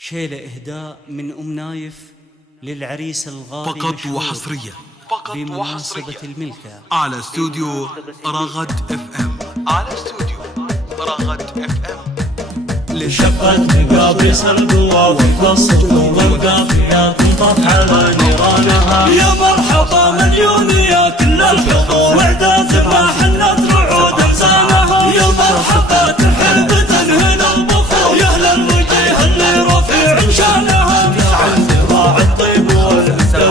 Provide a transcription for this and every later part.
شيلة إهداء من أم نايف للعريس الغالي فقط وحصريا بمناسبة الملكة على استوديو رغد اف ام. على استوديو رغد اف ام. لشقت مقابيس القوى في قصة والقافية تنطف على نيرانها. يا مرحبا مليون يا كل الحضور وعدات ما حلت رعود انسانها. يا مرحبا تحب تنهل البخور يا اهل الوجيه اللي رفيع شانها. عند ذراع الطيب والهدى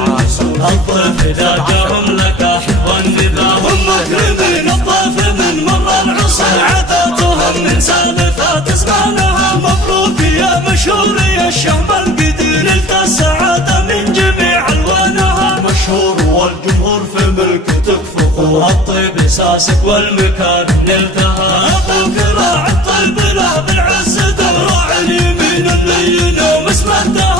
الضيف اذا جاهم لك حب النداء. هم مكرمين الضيف من مر العصر عاداتهم من سالفات زمانها. مبروك يا مشهور يا الشعب القدير نلت السعادة من جميع الوانها. مشهور والجمهور في ملكتك فخور الطيب اساسك والمكان نلتها. ابوك راعي الطيب له بالعز راعي اليمين اللين ومسمتها.